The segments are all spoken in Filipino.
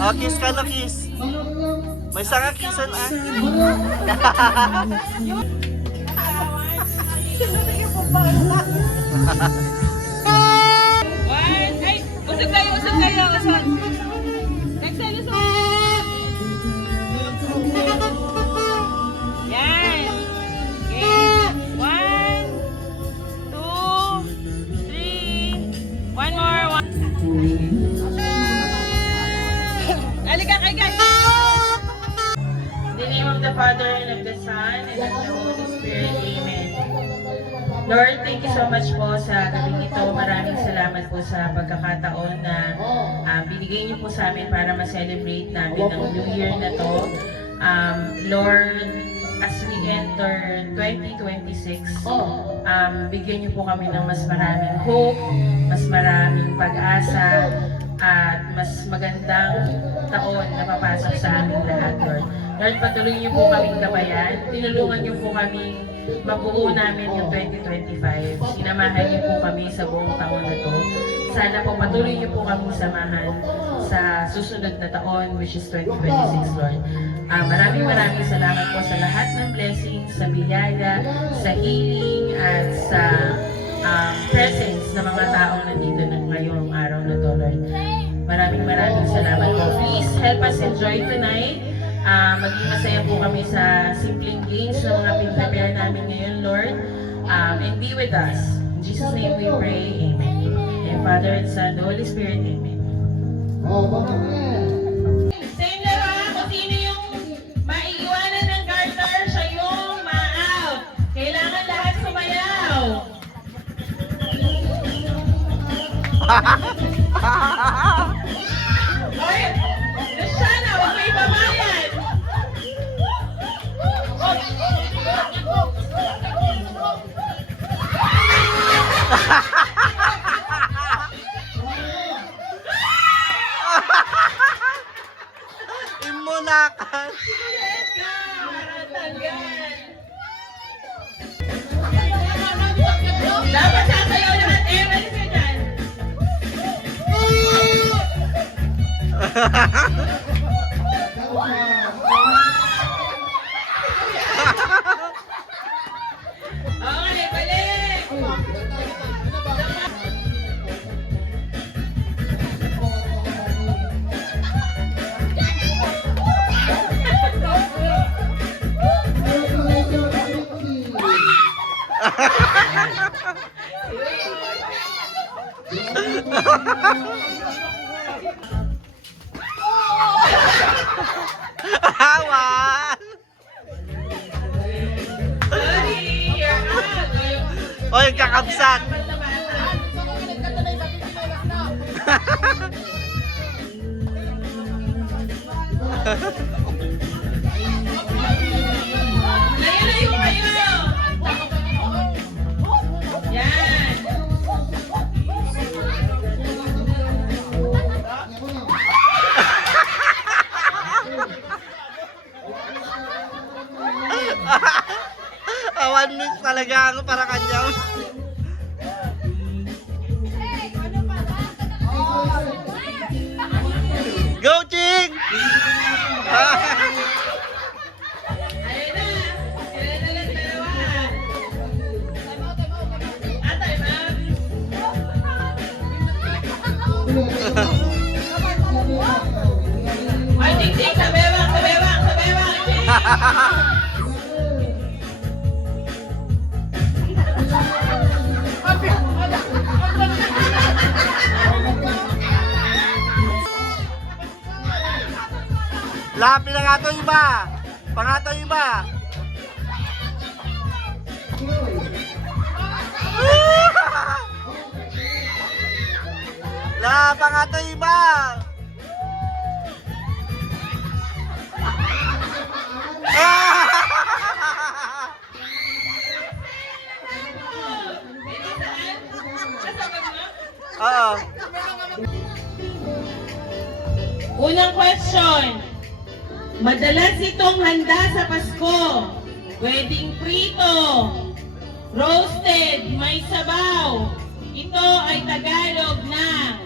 Oh, kiss ka na, kiss. May sanga kissan ah. Ay, usag kayo, usag kayo, usag. Next time, usag. Yan. Okay. 1, 2, 3. One more. Halika kay guys. In the name of the Father, and of the Son, and of the Holy Spirit. Amen. Lord, thank you so much po sa gabing ito. Maraming salamat po sa pagkakataon na binigay niyo po sa amin para ma-celebrate namin ang New Year na to. Lord, as we enter 2026, bigyan niyo po kami ng mas maraming hope, mas maraming pag-asa, at mas magandang taon na papasok sa aming lahat, Lord. Lord, patuloy niyo po kaming gabayan. Tinulungan niyo po kaming mabuo namin yung 2025. Sinamahan niyo po kami sa buong taon na to. Sana po patuloy niyo po kaming samahan sa susunod na taon, which is 2026, Lord. Maraming salamat po sa lahat ng blessings, sa biyaya, sa healing, at sa presence ng mga taong nandito na ngayong araw na to, Lord. Maraming salamat po. Please help us enjoy tonight. Maging masaya po kami sa simpleng games na mga pin-prepare namin ngayon, Lord. And be with us. In Jesus' name we pray. Amen. And Father and Son, the Holy Spirit. Amen. Same na ba? Kung sino yung maiiwanan ng garter, siya yung ma-out. Kailangan lahat sumayaw. Oy, Luciana, huwag mo ibabayan. Imunakan. Dapat sasayaw lahat. Malis ka dyan. Okay, balik. Awan! Sorry, you're out. Oy, kakabsat! Layo kayo. Yan. Awan miss talaga ako para kanyang. Go, Ching! Ayun na. Sila na lang dalawa. Time out. Ay, ting-ting, sabewang, ting. Lapi na nga ito iba! Pangato iba! La, pangato iba! Oo. Unang question. Madalas itong handa sa Pasko. Pwedeng prito, roasted, may sabaw. Ito ay Tagalog na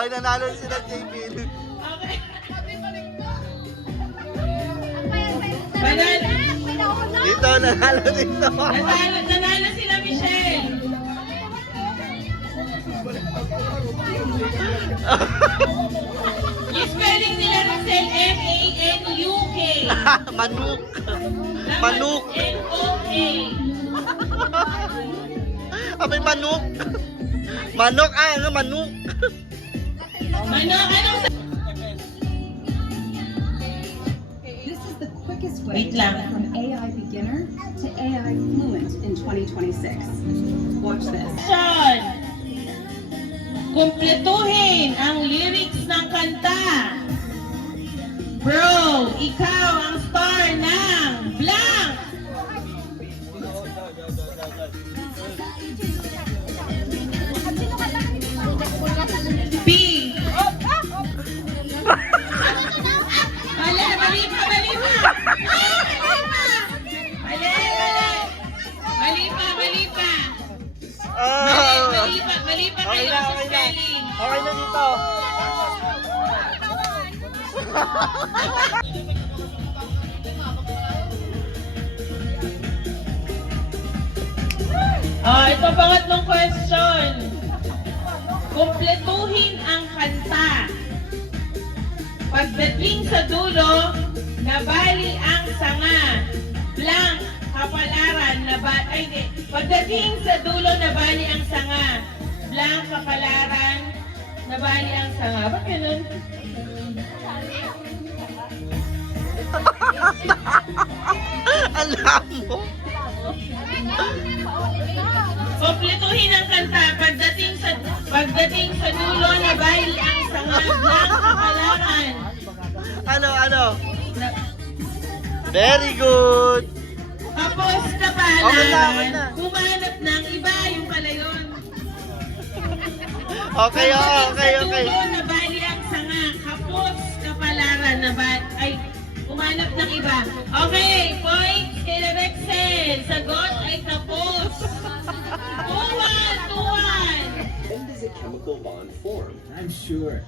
Okay, nanalo sila, JP. Okay. Banana. Dito, nanalo dito. Nanalo sila, Michelle. Yung spelling nila Rosel, M-A-N-U-K. Manuk. Manuk. N-O-K. May manok. Manok, ano, manok. Anong This is the quickest way Wait to lang. go from AI beginner to AI fluent in 2026. Watch this. question? Kumpletuhin ang lyrics ng kanta. Bro, ikaw ang star ng blank. B. Mali, mali pa, mali pa. Mali, mali. Mali pa, mali pa. Mali pa Okay kayo na, sa okay na. spelling. Okay na dito. Ito pangatlong question. Kumpletuhin ang kanta. Pagdating sa dulo, nabali ang sanga. Blank, kapalaran, Pagdating sa dulo, nabali ang sanga. Blank, kapalaran, nabali ang sanga. Ba't ganun? Alam mo. Kumpletuhin ang kanta. Pagdating sa dulo, nabali ang sanga. Blank, kapalaran. Ano? Very good. Tapos Okay kapalaran, na. humanap ng iba, yung pala yun. Okay. Sa dulo, nabali ang sanga. Kapos, kapalaran, humanap ng iba. Okay, points kay Rexel. Sagot ay kapos. 2-1. When does a chemical bond form? I'm sure.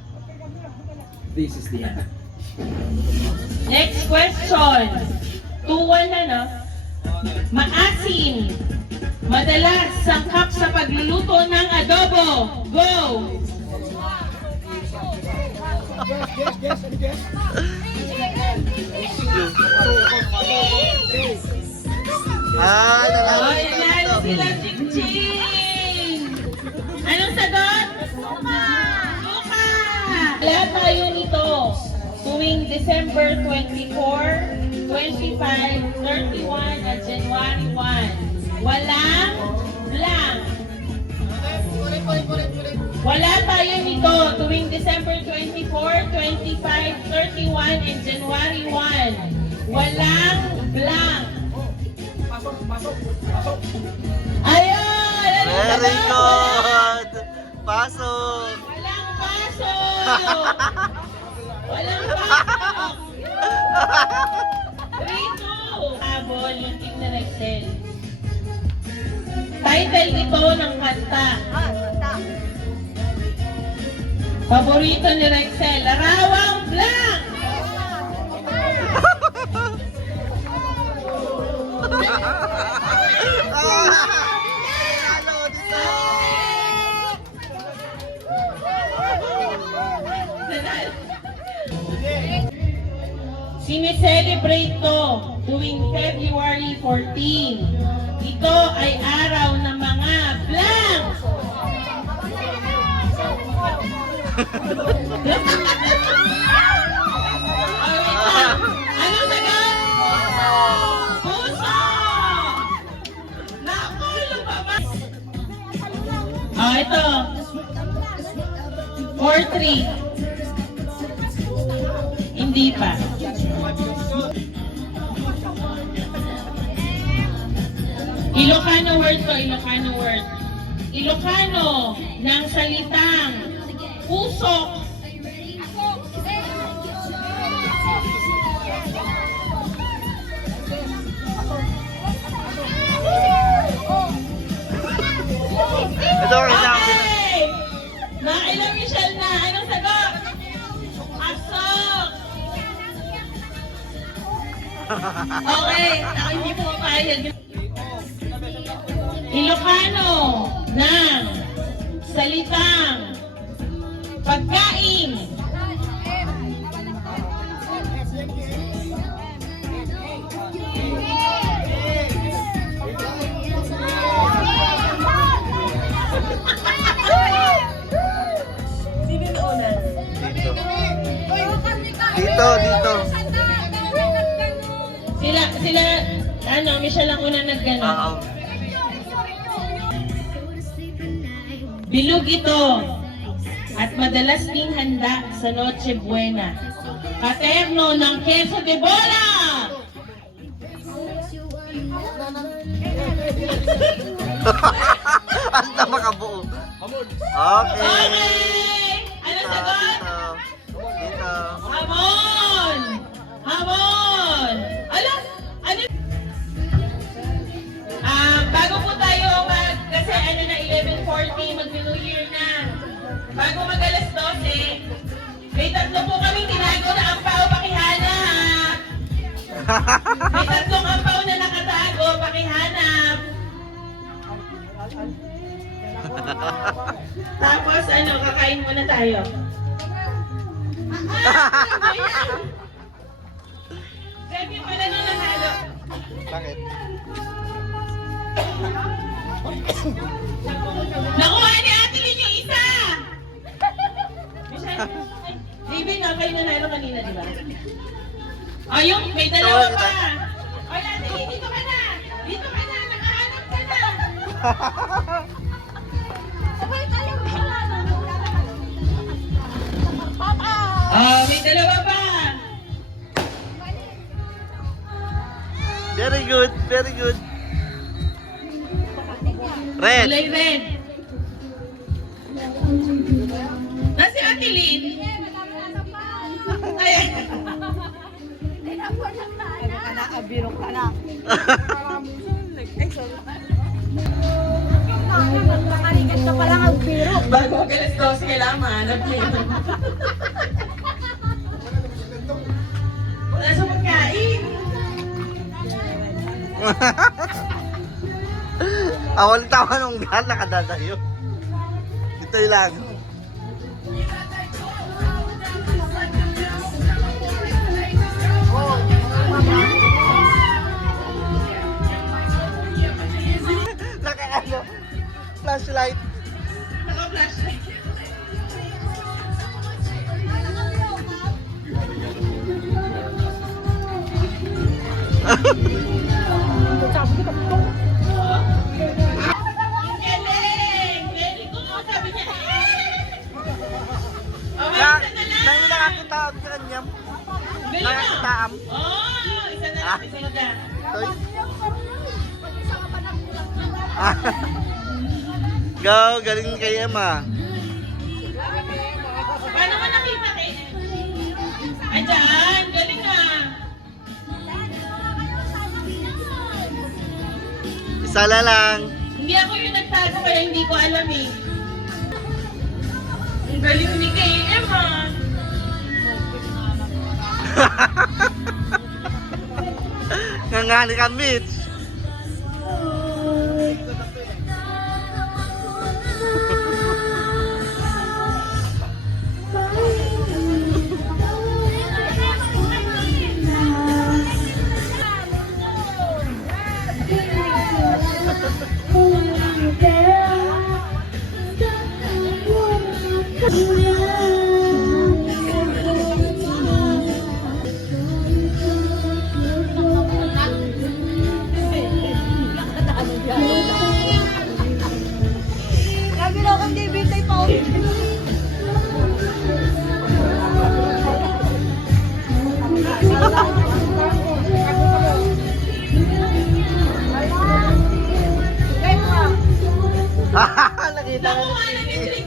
This is the end. Next question. 2-1 na, no? Maasim. Madalas sangkap sa pagluluto ng adobo. Go! Nanalo Oh, dito. nanalo sila, Ching-Ching! Anong sagot? Suka! Lahat tayo nito tuwing December 24, 25, 31 at January 1. Walang blank. Wala tayo nito tuwing December 24, 25, 31 and January 1. Walang blank. Ayun! Ano Very sagot? good. Pasok. Walang pasok! Walang pasok! 3-2! Habol yung team na Rexel. Title ito ng kanta. Paborito ni Rexel, Larawang Blank! Nanalo dito. Sineselebrate to tuwing February 14. Ito ay araw ng mga blank! Anong sagot? Puso! Naku, lumabas! Ito. 4-3. Hindi pa. Ilocano word to, Ilocano word. Ilocano ng salitang usok. Ito, okay na. Okay! Nakailang Michelle na. Anong Okay, ako hindi po papayag. Ilocano ng salitang pagkain. Sino yung una? Dito. Sila, Michelle ang una naggano. Oo. Bilog ito at madalas ding handa sa Noche Buena. Paterno ng queso de bola! Basta makabuo. Okay. Okay! Ano sagot? Dito. Hamon! Hamon! Ano? Bago po tayo kasi na 11:40, mag-New Year na. Bago mag alas 12, may tatlo po kaming tinago na ampaw, pakihanap. May tatlong ampaw na nakatago, pakihanap. Tapos kakain muna tayo. Sabi pala nung nanalo. Bakit? Nakuha ni Ate Lynn yung isa! David, kayo nanalo kanina, di ba? Ayun, may dalawa pa! Oy, Ate Lynn, dito ka na! Dito ka na! Nakahanap ka na! May dalawa pa! Very good, very good. Red. Kulay red. Nasi Ate Lynn? Ay, bago mag alas 12, kailangan mahanap niya. Wala sa pagkain. Awal tawa nung gan nakadadayo. Ito lang. Naka-ano? Flashlight. Naka-flashlight. Galing! Very good! Sabi niya, Nang nakakitaam sa kanya. Galing na! Nakakitaam. Oh! Isa na lang, isa na. Toy. Go, galing kay Emma. Paano mo nakita kay Ayan! Galing na! Isa na lang. Hindi ako yung nagtago kaya hindi ko alam eh. Ang galing ni kay Emma! Ngangani ka, Mitch. Nakita ka Nakuha na ni Trix